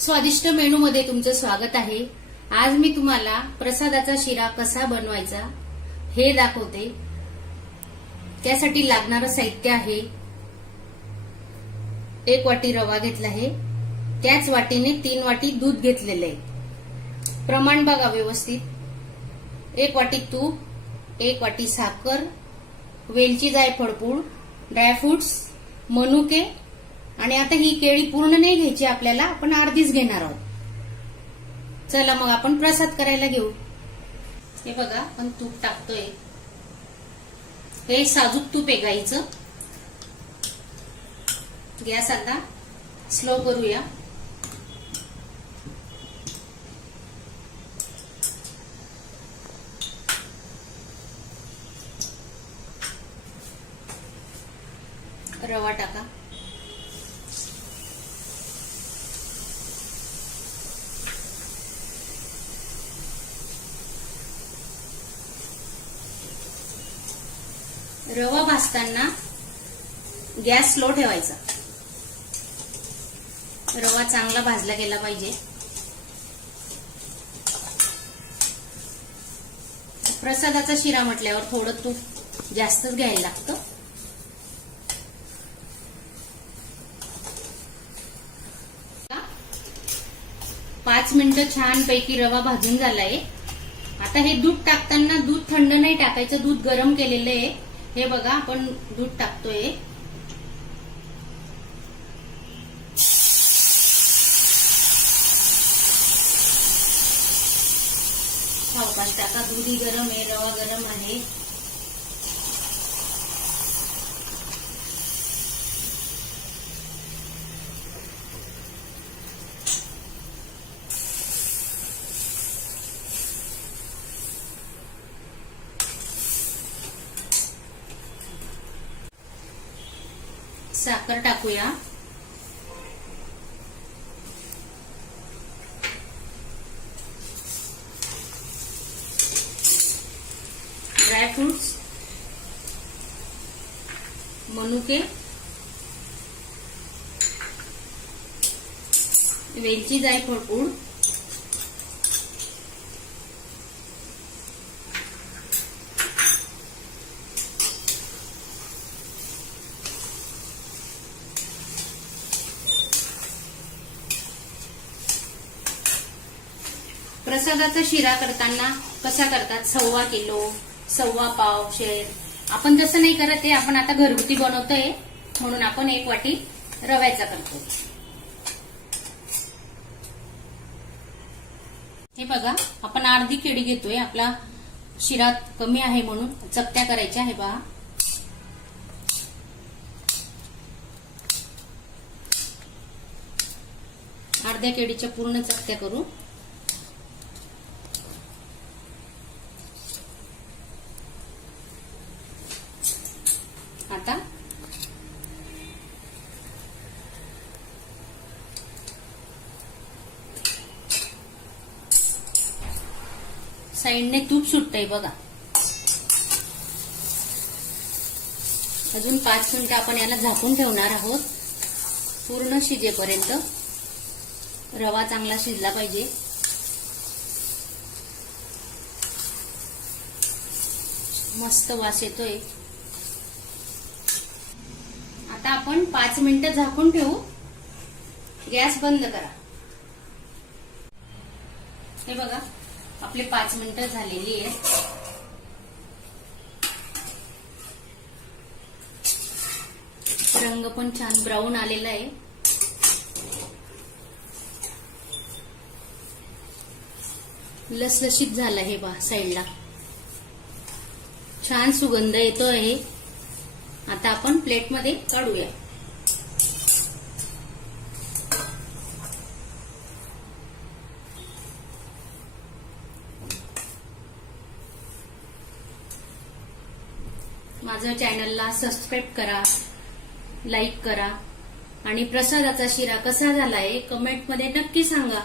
स्वादिष्ट मेनू मध्ये तुमचं स्वागत आहे। आज मी तुम्हाला प्रसादाचा शिरा कसा बनवायचा हे दाखवते। त्यासाठी लागणारं साहित्य आहे, 1 वाटी रवा घेतला आहे, त्याच वाटीने 3 वाटी दूध घेतलेलं आहे। प्रमाण बघा व्यवस्थित। 1 वाटी तूप, 1 वाटी साखर, वेलची जायफळ पूड, ड्रायफ्रुट्स, मनुके आणि आता ही केळी पूर्ण नाही घ्यायची आपल्याला, आपण अर्धीच घेणार आहोत। चला मग आपण प्रसाद करायला घेऊ। हे बघा आपण तूप टाकतोय, हे साजूक तूप आहे गाईचं। गॅस आता स्लो करूया। रवा टाका, रवा भाजताना गॅस स्लो ठेवायचा। रवा चांगला भाजला गेला पाहिजे। प्रसादाचा शिरा म्हटल्यावर थोडं तूप जास्तच घ्यायला लागतं। पाच मिनिटं छान पैकी रवा भाजून झालाय। आता हे दूध टाकताना दूध थंड नाही टाकायचं, दूध गरम केलेलं आहे। हे बघा आपण दूध टाकतोय, सावकाश टाका। दूधही गरम आहे, रवा गरम आहे। साखर टाकूया, ड्रायफ्रुट्स, मनुके, वेलची जायफळ पूड, प्रसादाचा शिरा करताना कसा करतात, 1.25 किलो, 1.25 पावशेर, आपण तसं नाही करत आहे। आपण आता घरगुती बनवतोय म्हणून आपण 1 वाटी रव्याचा करतो। हे बघा आपण अर्धी केळी घेतोय, आपला शिरा कमी आहे म्हणून चकत्या करायच्या। हे बघा अर्ध्या केळीच्या पूर्ण चकत्या करू। आता साइडने तूप सुटतंय बघा। अजून 5 मिनिटं आपण याला झाकून ठेवणार आहोत, पूर्ण शिजेपर्यंत। रवा चांगला शिजला पाहिजे। मस्त वास येतोय। आता आपण 5 मिनिटं झाकून ठेवू, गॅस बंद करा। हे बघा आपले 5 मिनिटं झालेली आहे। रंग पण छान ब्राऊन आलेला आहे। लसलशीत झाला हे बा, साईडला छान सुगंध येतो आहे। आता आपण प्लेटमध्ये काढूया। माझ्या चॅनलला सबस्क्राईब करा, लाईक करा आणि प्रसादाचा शिरा कसा झालाय कमेंटमध्ये नक्की सांगा।